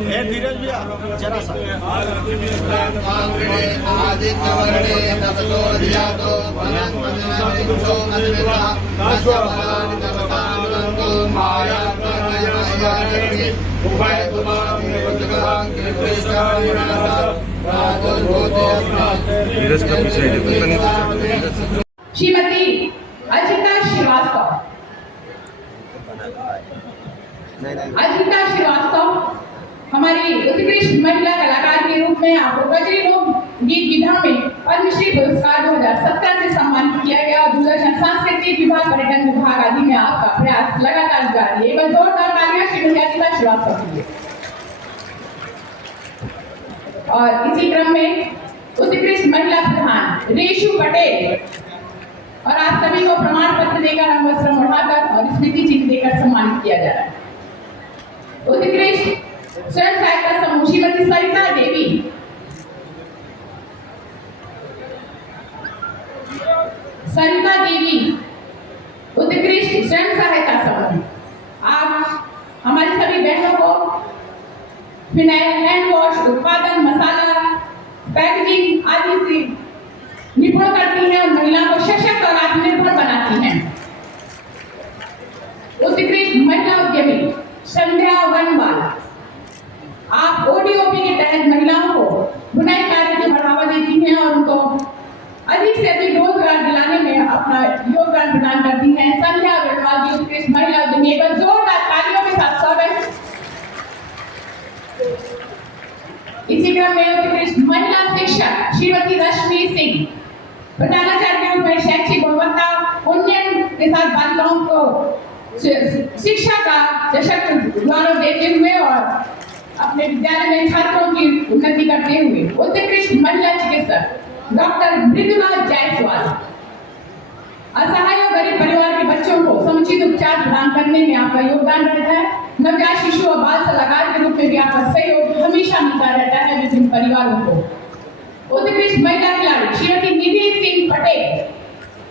धीरज भैया जरा सा धीरज का पीछे श्रीमती अजिता श्रीवास्तव। अजिता श्रीवास्तव हमारी उत्कृष्ट महिला कलाकार के रूप में आपको कजरी लोक गीत विधा में पद्मश्री पुरस्कार 2017 से सम्मानित किया गया और दूरदर्शन सांस्कृतिक विभाग, पर्यटन विभाग आदि में आपका प्रयास लगातार जारी है। बस जोरदार तालियां श्रीमती अजिता श्रीवास्तव के लिए। और इसी क्रम में उत्कृष्ट महिला प्रधान रेशु पटेल और आप सभी को प्रमाण पत्र देकर, अंग वस्त्र बढ़ाकर और स्मृति चिन्ह देकर सम्मानित किया जा रहा है। उत्कृष्ट स्वयं सहायता समूह श्रीमती सरिता देवी। सरिता देवी उत्कृष्ट स्वयं सहायता समूह। आप हमारी सभी बहनों को फिनाइल, हैंड वॉश उत्पादन, मसाला पैकेजिंग आदि से निपुण करती हैं और महिलाओं को सशक्त और आत्मनिर्भर बनाती हैं। उत्कृष्ट महिला उद्यमी संध्या वनवाल। आप ओडीओपी के तहत महिलाओं को बुनाई कार्य को बढ़ावा देती हैं और उनको अधिक से अधिक रोजगार दिलाने में अपना योगदान प्रदान करती हैं। संध्या वनवाल जी उत्कृष्ट महिला उद्यमी। एक बार जोरदार तालियों के साथ स्वागत। इसी क्रम में उत्कृष्ट महिला शिक्षक श्रीमती रश्मि सिंह। प्रधानाचार्य के रूप में शैक्षिक गुणवत्ता उन्नयन के साथ बालिकाओं को शिक्षा का सशक्त गौरव देते हुए और अपने विद्यालय में छात्रों की उन्नति करते हुए उत्कृष्ट महिला चिकित्सक डॉक्टर मृदुला जायसवाल। असहाय और गरीब परिवार के बच्चों को समुचित उपचार प्रदान करने में आपका योगदान रहता है। नवजात शिशु और बाल सलाहकार के रूप में भी आपका सहयोग हमेशा मिलता रहता है विभिन्न परिवारों को। उत्कृष्ट महिला खिलाड़ी श्रीमती निधि सिंह पटेल।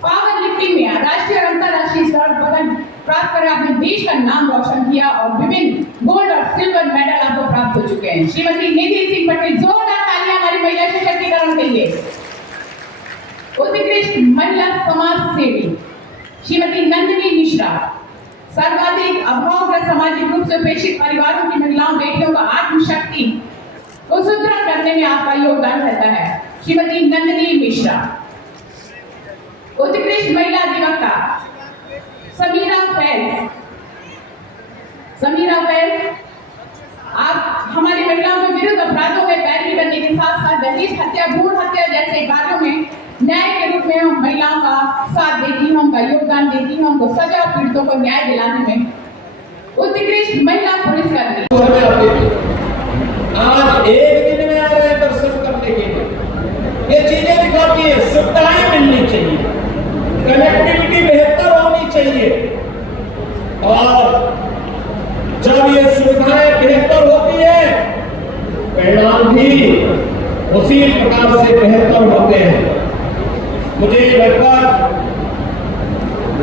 पावर लिफ्टिंग में राष्ट्रीय और अंतर्राष्ट्रीय स्तर पर पदक प्राप्त कर आपने देश का नाम रोशन किया और विभिन्न गोल्ड और सिल्वर मेडल आपको प्राप्त हो चुके हैं। श्रीमती निधि सिंह पटेल। जोरदार तालियां हमारी महिला सशक्तिकरण के लिए। उत्कृष्ट महिला समाज सेवी श्रीमती नंदिनी मिश्रा। सर्वाधिक अभावग्रस्त सामाजिक रूप से उपेक्षित परिवारों की महिलाओं बेटियों का आत्मशक्ति को सुदृढ़ करने में आपका योगदान रहता है। श्रीमती नंदिनी मिश्रा। उत्कृष्ट महिला अधिवक्ता समीरा फैज। समीरा फैज आप हमारी महिलाओं के विरुद्ध अपराधों में पैरवी करने के साथ साथ दहेज हत्या, भ्रूण हत्या जैसे कार्यों में न्याय के रूप में हम महिलाओं का साथ देती हैं, उनका योगदान देती हैं, उनको सजा, पीड़ितों को न्याय दिलाने में। उत्कृष्ट महिला पुलिसकर्मी। आज एक दिन में आ रहे हैं दर्शन करने के लिए। ये चीजें दिखाती है सुविधाएं मिलनी चाहिए, कनेक्टिविटी बेहतर होनी चाहिए और जब ये सुविधाएं बेहतर होती है परिणाम भी उसी प्रकार से बेहतर होते हैं। मुझे लगभग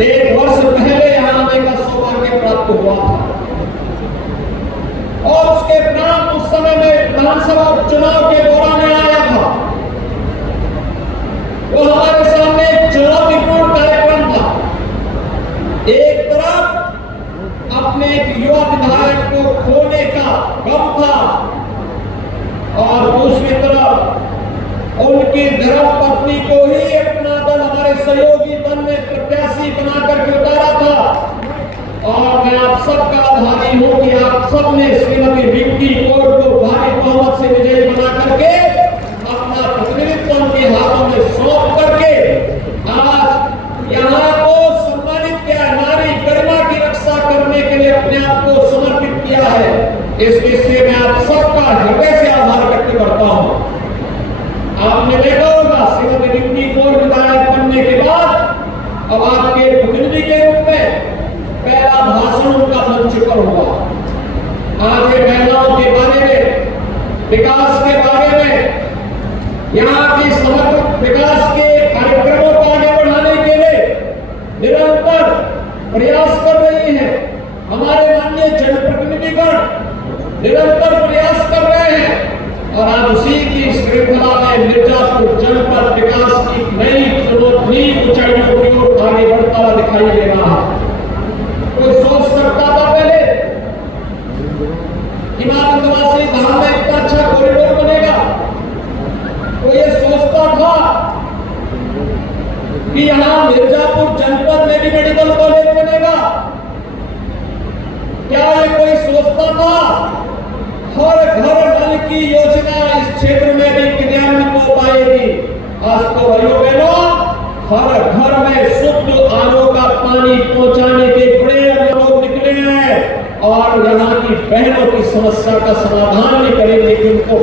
1 वर्ष पहले यहाँ आने का सौभाग्य प्राप्त हुआ था और उसके उपरांत उस समय में विधानसभा चुनाव के दौरान आया था। वो हमारे सामने एक चुनौतीपूर्ण कार्यक्रम था। एक तरफ अपने एक युवा विधायक को खोने का गम था और दूसरी तरफ उनकी धर्मपत्नी को ही अपना दल हमारे सहयोगी दल ने प्रत्याशी बनाकर के उतारा था। और मैं आप सबका आभारी हूं कि आप सबने श्रीमती रिंकी कौर को भारी बहुमत से विजयी बना करके अपना प्रतिनिधित्व उनके हाथों में सौंप करके आज यहाँ को सम्मानित किया, नारी गरिमा की रक्षा करने के लिए अपने आप को समर्पित किया है। इसलिए से मैं आप सबका हृदय से आभार व्यक्त करता हूँ। आपने देखा होगा श्रीमती रिंकी कौर विधायक बनने के बाद अब आपके प्रतिनिधि के रूप में पहला भाषण उनका मंच पर हुआ। आगे महिलाओं के बारे में, विकास के बारे में, यहाँ की समग्र विकास के कार्यक्रमों को आगे बढ़ाने के लिए निरंतर प्रयास कर रही है। हमारे माननीय जनप्रतिनिधिगण निरंतर प्रयास कर रहे हैं और आज उसी की श्रृंखला में मिर्जापुर जनपद विकास की नई ऊंचाइयों की ओर आगे बढ़ता हुआ दिखाई दे रहा है। कोई सोच सकता था पहले हिमालयवासी धाम में इतना अच्छा कॉरिडोर बनेगा? कोई ये सोचता था कि यहां मिर्जापुर जनपद में भी मेडिकल कॉलेज बनेगा? क्या ये कोई सोचता था हर घर नल की योजना इस क्षेत्र में भी क्रियान्वित हो पाएगी? आज तो भाइयों बहनों हर घर में शुद्ध आरओ का पानी पहुंचाने के बड़े अभियान निकले हैं और यहाँ की बहनों की समस्या का समाधान भी करेंगे कि उनको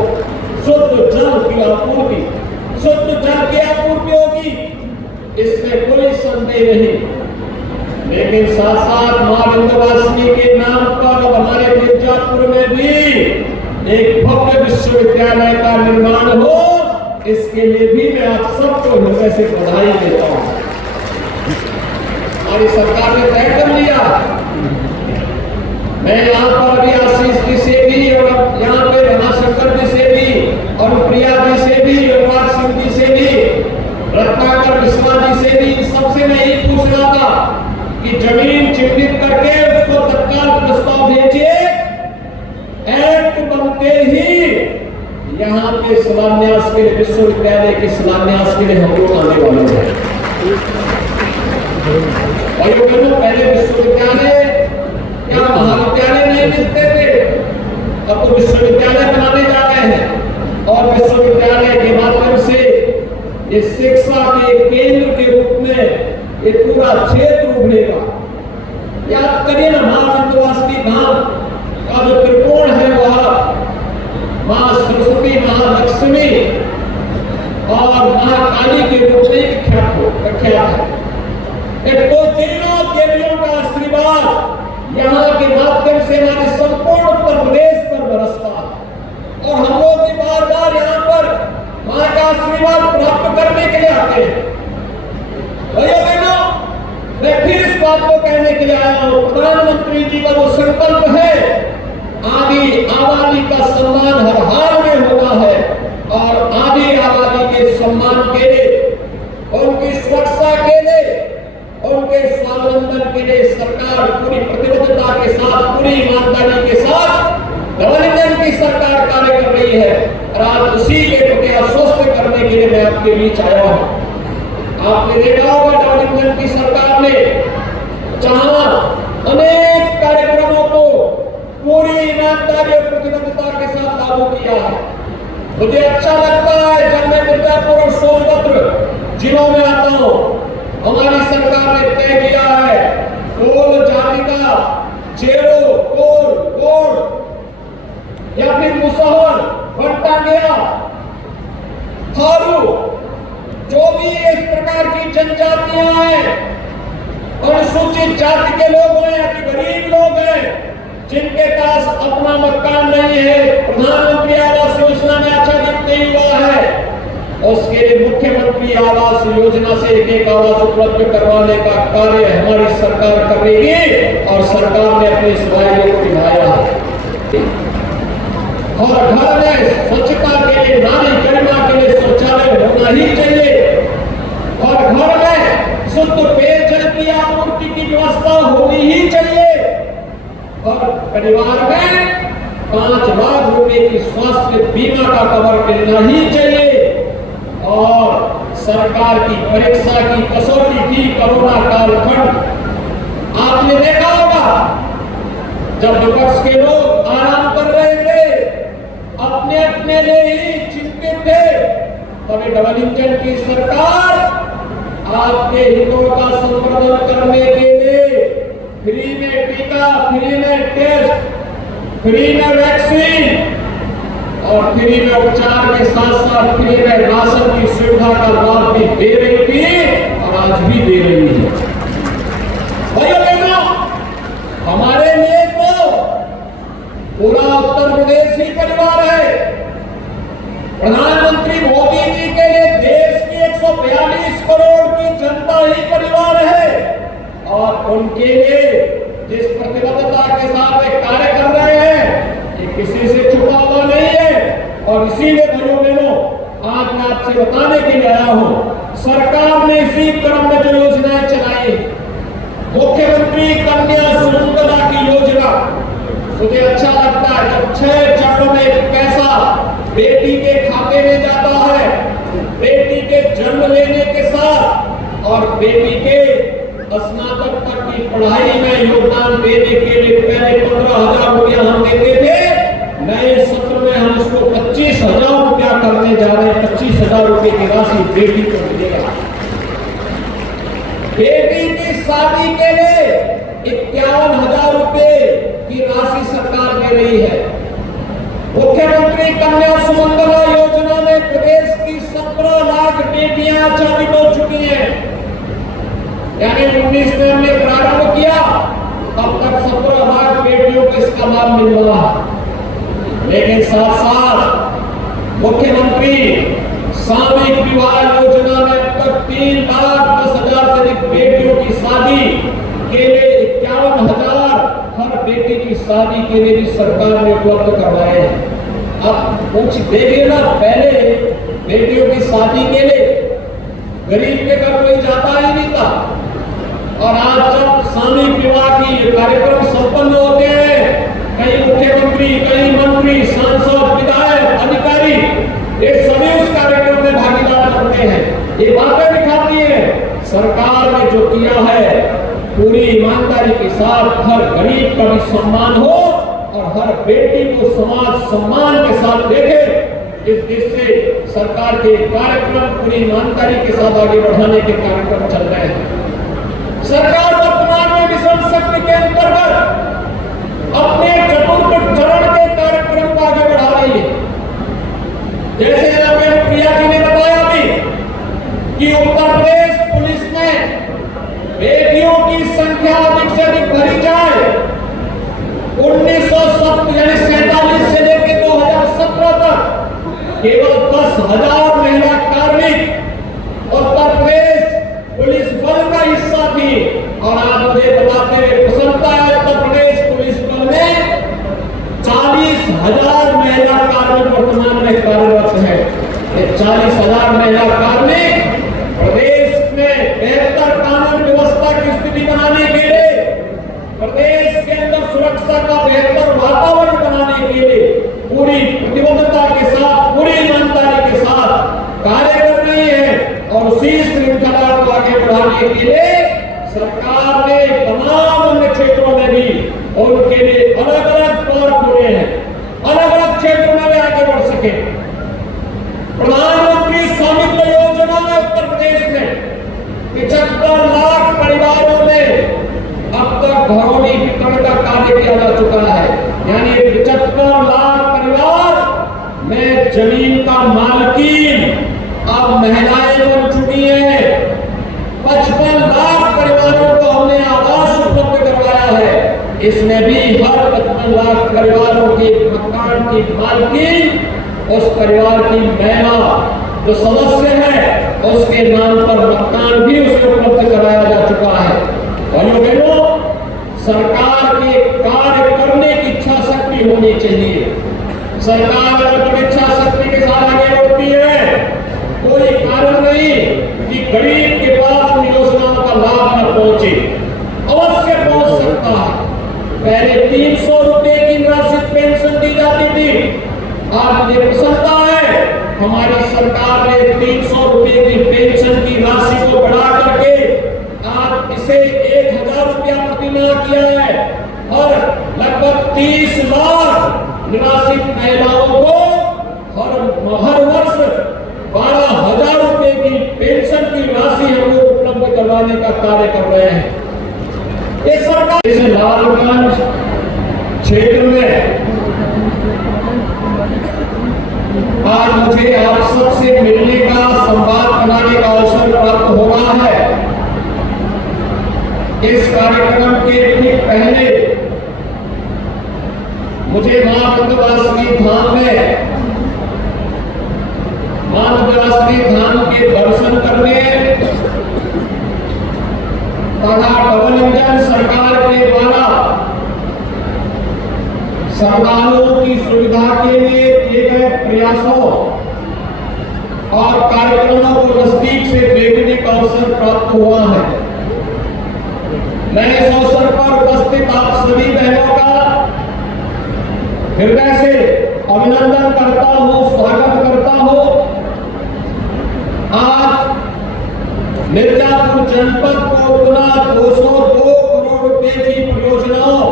शुद्ध जल की आपूर्ति होगी, इसमें कोई संदेह नहीं। लेकिन साथ साथ मां विंध्यवासिनी के नाम पर अब हमारे मिर्जापुर में भी एक भव्य विश्वविद्यालय का निर्माण हो, इसके लिए भी मैं आप सबको हृदय से बधाई देता हूं। हमारी सरकार ने तय कर लिया। मैं यहाँ पर अभी आशीष जी से भी और यहाँ पे रमाशंकर जी से भी और प्रिया जी से भी युवराज सिंह जी से भी रत्नाकर मिश्रा जी से भी सबसे मैं यही पूछ रहा था कि जमीन चिन्हित करके उसको तत्काल प्रस्ताव भेजिए। एक्ट बनते ही यहाँ पे शिलान्यास के लिए विश्वविद्यालय के शिलान्यास के लिए हम लोग आने वाले हैं। भाइयों बहनों पहले विश्वविद्यालय क्या महाविद्यालय नहीं मिलते थे, अब तो विश्वविद्यालय बनाने जा रहे हैं और विश्वविद्यालय के माध्यम से ये शिक्षा के केंद्र के रूप में ये पूरा क्षेत्र उभरेगा। याद करिए ना मां विंध्यवासिनी धाम का जो त्रिकोण है वह मां सरस्वती महालक्ष्मी और महाकाली के रूप में प्रख्यात है। तो तीनों देवियों का आशीर्वाद यहाँ के माध्यम से हमारे संपूर्ण उत्तर प्रदेश पर बरसता है और हम लोग भी बार बार यहाँ पर मां का आशीर्वाद प्राप्त करने के लिए आते हैं। भैया बहनों मैं फिर इस बात को कहने के लिए आया हूँ, प्रधानमंत्री जी का वो संकल्प है आदि आबादी का सम्मान हर हाल में होना है और आदि आबादी के सम्मान के लिए, उनकी सुरक्षा के लिए, उनके स्वावलंबन के लिए सरकार पूरी प्रतिबद्धता के साथ, पूरी ईमानदारी के साथ डबल इंजन की सरकार कार्य कर रही है और आज उसी के प्रति आश्वस्त करने के लिए मैं आपके बीच आया हूं। आपने देखा होगा डबल इंजन की सरकार ने जहां अनेक कार्यक्रमों को पूरी ईमानदारी और प्रतिबद्धता के साथ लागू किया है। मुझे अच्छा लगता है जब मैं मिर्जापुर और सोनभद्र जिलों में आता हूं, हमारी सरकार ने तय किया है कोल जाति का जेरो कोल या फिर मुसहर बंटा गया थारू जो भी इस प्रकार की जनजातियां हैं, अनुसूचित जाति के लोग हैं या गरीब लोग हैं जिनके पास अपना मकान नहीं है, प्रधानमंत्री आवास योजना में आच्छादित नहीं हुआ है, उसके लिए मुख्यमंत्री आवास योजना से एक आवास उपलब्ध करवाने का कार्य हमारी सरकार करेगी और सरकार ने अपने इस वायदे को निभाया है। और घर में स्वच्छता के लिए, नारी गरिमा के लिए शौचालय होना ही चाहिए और घर में शुद्ध पेयजल की आपूर्ति की व्यवस्था होनी ही चाहिए और परिवार में 5 लाख रुपए की स्वास्थ्य बीमा का कवर मिलना ही चाहिए और सरकार की परीक्षा की कसौटी थी कोरोना कालखंड। आपने देखा होगा जब विपक्ष के लोग आराम कर रहे थे, अपने अपने लिए ही चिंतित थे, तभी डबल इंजन की सरकार आपके हितों का संवर्धन करने के लिए फ्री में टीका, फ्री में टेस्ट, फ्री में वैक्सीन और फ्री में उपचार के साथ साथ फ्री में राशन की सुविधा का लाभ भी दे रही थी और आज भी दे रही है। भाइयों बहनों हमारे लिए तो पूरा उत्तर प्रदेश ही परिवार है। प्रधानमंत्री मोदी जी के लिए देश की 142 करोड़ की जनता ही परिवार है और उनके लिए जिस प्रतिबद्धता के साथ वे कार्य कर रहे हैं ये किसी से छुपा हुआ नहीं है। और इसीलिए भाइयों बहनों, आज मैं आपसे बताने के लिए आया हूं, सरकार ने इसी क्रम में जो योजनाएं चलाई, मुख्यमंत्री कन्या सुमंगला की योजना, मुझे अच्छा लगता है जब 6 चरणों में पैसा बेटी के खाते में जाता है, बेटी के जन्म लेने के साथ और बेटी के स्नातक तक की पढ़ाई में योगदान देने के लिए पहले 15,000 रुपया हम देते थे, नए सत्र में हम उसको 25,000 रुपया करने जा रहे हैं। 25,000 रुपए की राशि बेटी को मिलेगा। बेटी की शादी के लिए 51,000 रुपए की राशि सरकार दे रही है। मुख्यमंत्री कन्या सुमंगला योजना में प्रदेश की 17 लाख बेटियां चयनित हो चुकी हैं। यानी 19 में हमने प्रारंभ किया, अब तक 17 लाख बेटियों को इसका लाभ मिल रहा है। लेकिन साथ साथ मुख्यमंत्री सामूहिक विवाह योजना में अब तक 3,10,000 से अधिक बेटियों की शादी के लिए 51,000 हर बेटी की शादी के लिए भी सरकार ने उपलब्ध करवाए हैं। अब कुछ देखिए ना, पहले बेटियों की शादी के लिए गरीब के घर कोई जाता ही नहीं था, और आज जब सामूहिक विवाह की कार्यक्रम संपन्न होते हैं, कई मुख्यमंत्री, कई मंत्री, सांसद, विधायक, अधिकारी, ये सभी उस कार्यक्रम में भागीदार बनते हैं। ये बातें दिखाती है सरकार ने जो किया है, पूरी ईमानदारी के साथ हर गरीब का भी सम्मान हो और हर बेटी को समाज सम्मान के साथ देखे। इस देश से सरकार के कार्यक्रम पूरी ईमानदारी के साथ आगे बढ़ाने के कार्यक्रम चल रहे हैं। सरकार वर्तमान में मिशन शक्ति के अंतर्गत अपने चतुर्थ चरण के कार्यक्रम को आगे बढ़ा रही है। जैसे यहाँ पे प्रिया जी ने बताया भी कि उत्तर प्रदेश पुलिस ने बेटियों की संख्या अधिक से अधिक भरी जाए। 1947 से लेकर 2017 तक केवल 10,000 महिला कार्मिक उत्तर प्रदेश पुलिस बल का हिस्सा थी। और आज मुझे बताते हुए प्रसन्नता है, उत्तर प्रदेश पुलिस बल में 40,000 महिला कार्मिक वर्तमान में कार्यरत है। ये 40,000 महिला कार्मिक प्रदेश में बेहतर कानून व्यवस्था की स्थिति बनाने के लिए, प्रदेश के अंदर सुरक्षा का बेहतर वातावरण बनाने के लिए पूरी प्रतिबद्धता के साथ, पूरी ईमानदारी के साथ कार्य कर रही है। और उसी श्रृंखला को आगे बढ़ाने के लिए सरकार ने तमाम अन्य क्षेत्रों में भी उनके लिए अलग अलग द्वार खोले हैं, अलग अलग क्षेत्रों में भी आगे बढ़ सके। प्रधानमंत्री स्वामित्व योजना में उत्तर प्रदेश में 75 लाख परिवारों में अब तक घरौनी वितरण का कार्य किया जा चुका है। यानी 75 लाख परिवार में जमीन का मालकीन अब महिलाएं बन चुकी हैं। 55 लाख परिवारों को हमने आवास उपलब्ध करवाया है। इसमें भी हर 55 लाख परिवारों के मकान की मालकीन उस परिवार की महिला जो सदस्य है उसके नाम पर मकान भी उसे उपलब्ध कराया जा चुका है। भाइयों बहनों, सरकार के कार्य करने की इच्छा शक्ति होनी चाहिए। सरकार अगर इच्छा शक्ति के साथ आगे बढ़ती है, कोई कारण नहीं कि गरीब के पास उन योजनाओं का लाभ न पहुंचे। अवश्य पहुंच सकता है। पहले 300 रुपए की राशि पेंशन दी जाती थी। आज मुझे प्रसन्नता है हमारी सरकार ने 300 रुपए की पेंशन की राशि को बढ़ा करके आज इसे 1,000 रुपया प्रतिमाह किया है। और लगभग 30 लाख निवासित महिलाओं को हर वर्ष 12,000 रुपए की पेंशन की राशि हम लोग उपलब्ध करवाने का कार्य कर रहे हैं। ये सरकार जैसे लालगंज क्षेत्र में आज मुझे आप सबसे मिलने का, संवाद बनाने का अवसर प्राप्त हो रहा है। इस कार्यक्रम के ठीक पहले मुझे मां विंध्यवासिनी धाम में मां विंध्यवासिनी धाम के दर्शन करने तथा डबल इंजन सरकार के द्वारा श्रद्धालुओं की सुविधा के लिए किए गए प्रयासों और कार्यक्रमों को नजदीक से देखने का अवसर प्राप्त हुआ है। मैं इस अवसर पर उपस्थित आप सभी बहनों का हृदय से अभिनंदन करता हूं, स्वागत करता हूं। आज मिर्जापुर जनपद को पुनः 202 करोड़ रुपए की परियोजनाओं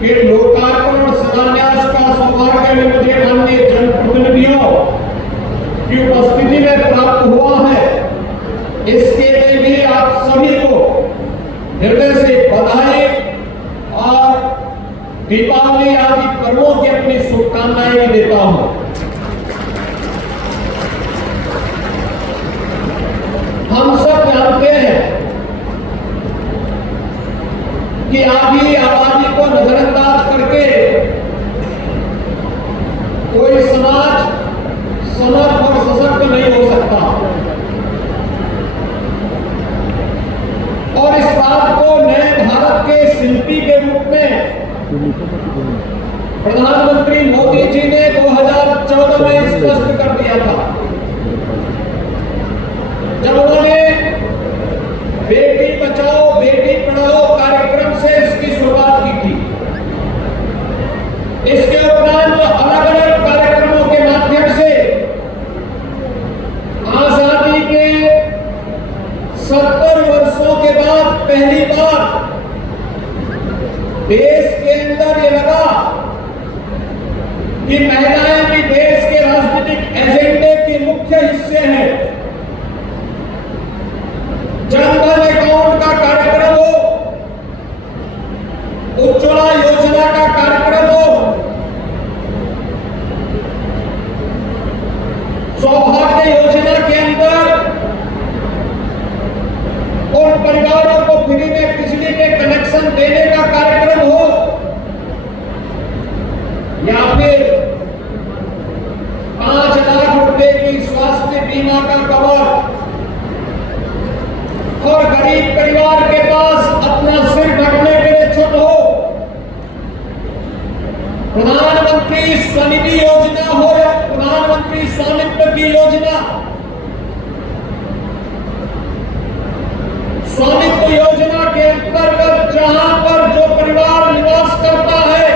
के लोकार्पण और शिलान्यास का सौभाग्य मुझे माननीय जनप्रतिनिधियों की उपस्थिति में प्राप्त हुआ है। इसके लिए भी आप सभी को हृदय से बधाई और दीपावली आदि पर्वों की अपनी शुभकामनाएं भी देता हूं। हम सब जानते हैं कि आधी आबादी को नजरअंदाज करके कोई समाज समर्थ और सशक्त नहीं हो सकता। और इस बात को नए भारत के शिल्पी के रूप में प्रधानमंत्री मोदी जी ने 2014 में स्पष्ट कर दिया था, जब उन्होंने बेटी बचाओ बेटी पढ़ाओ कार्यक्रम से इसकी शुरुआत की थी। इसके उपरांत अलग अलग कार्यक्रमों के माध्यम से आजादी के 70 वर्षों के बाद पहली बार देश के अंदर ये लगा कि महिलाएं भी देश के राजनीतिक एजेंडे के मुख्य हिस्से हैं। जनधन अकाउंट का कार्यक्रम हो, उज्ज्वला योजना का कार्यक्रम हो, सौभाग्य योजना के अंदर उन परिवारों को फ्री में बिजली के कनेक्शन देने का कार्यक्रम हो, या फिर 5 लाख रुपए की स्वास्थ्य बीमा का कवर और गरीब परिवार के पास अपना सिर ढकने के लिए छुट हो, प्रधानमंत्री स्वनिधि योजना हो या प्रधानमंत्री स्वामित्व की योजना, स्वामित्व योजना के अंतर्गत जहां पर जो परिवार निवास करता है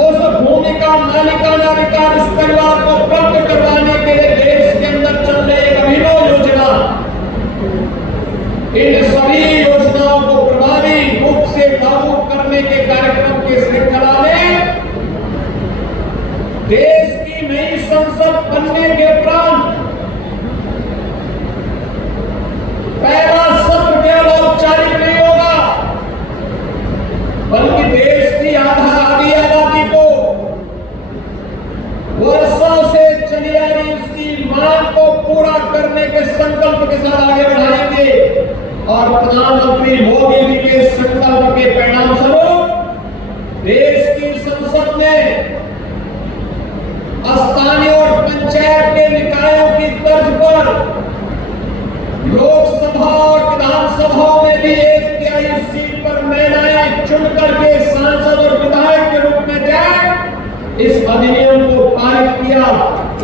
उस भूमि का मालिकाना अधिकार उस परिवार को प्राप्त करवाने के लिए देश के अंदर चल रही एक अभिनव योजना। इन सभी योजनाओं को प्रभावी रूप से लागू करने के कार्यक्रम की श्रृंखला में देश की नई संसद बनने के उपरांत पहला सत्र केवल औपचारिक नहीं होगा, बल्कि देश की आधी आबादी को वर्षों से चली आ रही उसकी मांग को पूरा करने के संकल्प के साथ आगे बढ़ाएंगे। और प्रधानमंत्री मोदी जी के संकल्प के परिणाम स्वरूप देश की संसद में स्थानीय और पंचायत के निकायों की तर्ज पर लोकसभा और विधानसभाओं में भी 1/3 सीट पर महिलाएं चुन करके सांसद और विधायक के रूप में जाए, इस अधिनियम को पारित किया।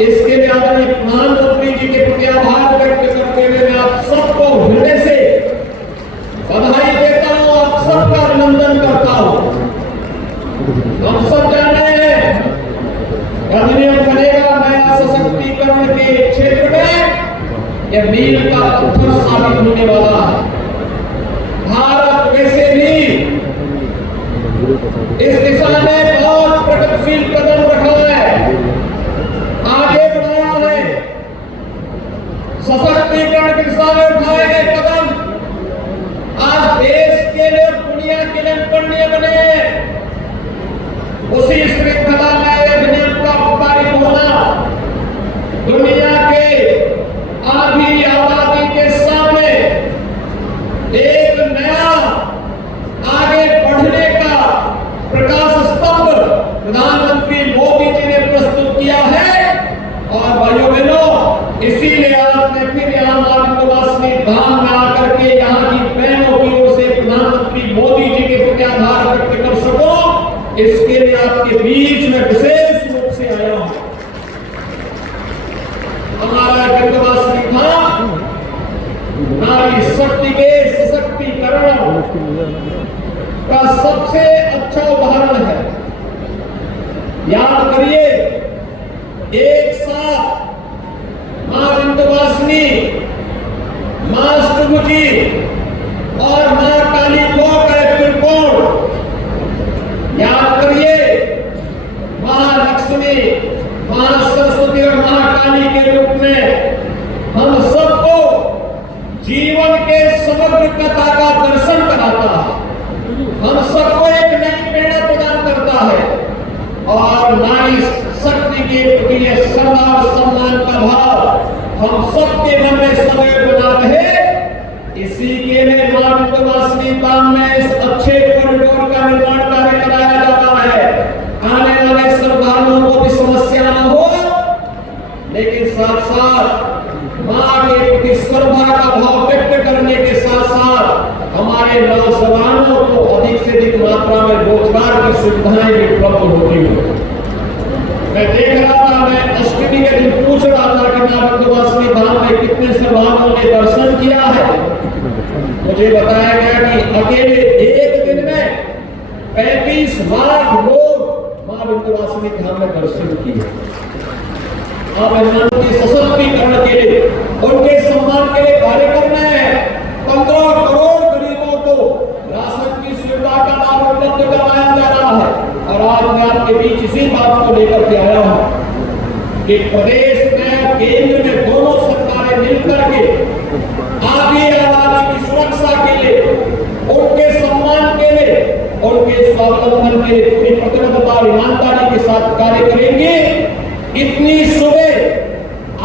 इसके लिए आदरणीय प्रधानमंत्री जी के प्रति आभार व्यक्त करते हुए मैं आप सबको हृदय से बधाई देता हूं, आप सबका अभिनंदन करता हूं। हम सब जान रहे हैं अधिनियम बनेगा महिला सशक्तिकरण के क्षेत्र में यह मील का पत्थर साबित होने वाला है। भारत वैसे भी इस दिशा में बहुत प्रगतिशील कदम रखा है, आगे बढ़ाया है। इसके लिए आपके बीच में विशेष रूप से आया हूं। हमारा विंध्यवासिनी धाम नारी शक्ति के सशक्तिकरण का सबसे अच्छा उदाहरण है। याद करिए, एक साथ मां विंध्यवासिनी, मां अष्टभुजी और मां काली को त्रिकोण। याद करिए, महालक्ष्मी, मां सरस्वती और महाकाली के रूप में हम सबको जीवन के समग्रता का दर्शन कराता है, हम सबको एक नई प्रेरणा प्रदान करता है और नारी शक्ति के प्रति श्रद्धा और सम्मान का भाव हम सबके मन में सदैव बना रहे। इसी के लिए मां विंध्यवासिनी धाम में इस अच्छे कॉरिडोर का निर्माण कार्य कराया जाता है। आने वाले श्रद्धालुओं को भी समस्या न हो, लेकिन साथ साथ मां के प्रति श्रद्धा का भाव व्यक्त करने के साथ साथ हमारे नौजवानों को अधिक से अधिक मात्रा में रोजगार की सुविधाएं भी उपलब्ध होती हो। मैं देख रहा था, मैं अष्टमी के दिन पूछ रहा था कि मां विंध्यवासिनी धाम में कितने श्रद्धालुओं ने दर्शन किया है। मुझे बताया गया कि अकेले एक दिन में 35 लाख लोग मां विंध्यवासिनी धाम में दर्शन किए। आप महिलाओं के सशक्तिकरण के लिए, उनके सम्मान के लिए कार्य करना है। 15 करोड़ गरीबों को राशन की सुविधा का लाभ उपलब्ध कराया जा रहा है। और आज मैं आपके बीच इसी बात को लेकर के आया हूं कि प्रदेश में, केंद्र में दोनों सरकारें मिलकर के आगे आबादी की सुरक्षा के लिए, उनके सम्मान के लिए, उनके स्वावलंबन के लिए पूरी प्रतिबद्धता और ईमानदारी के साथ कार्य करेंगे। इतनी सुबह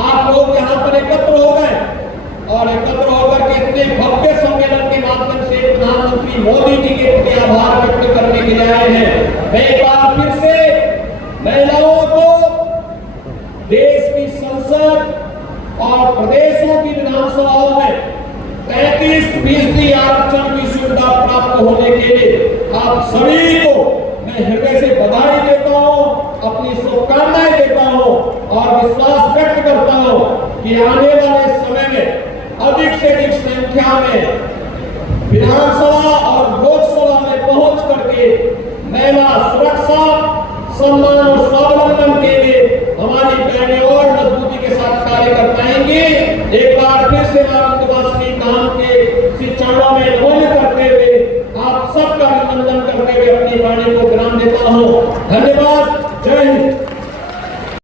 आप लोग यहाँ पर एकत्र हो गए और एकत्र होकर के इतने भव्य सम्मेलन के माध्यम से प्रधानमंत्री मोदी जी के प्रति आभार व्यक्त करने के लिए आए हैं। मैं एक बार फिर से महिलाओं को देश की संसद और प्रदेशों की विधानसभाओं में 33% आरक्षण की सुविधा प्राप्त होने के लिए आप सभी को मैं हृदय से बधाई देता हूं, अपनी शुभकामनाएं देता हूं और विश्वास व्यक्त करता हूं कि आने वाले समय में अधिक से अधिक संख्या में विधानसभा और लोकसभा में पहुंच करके महिला सुरक्षा, सम्मान और स्वावलंबन के लिए हमारी बहनें और मजबूती के साथ कार्य कर पाएंगी। एक बार फिर से मां विंध्यवासिनी धाम के चरणों में नमन करते हुए, आप सबका अभिनंदन करते हुए अपनी वाणी को विराम देता हूं। धन्यवाद। जय हिंद।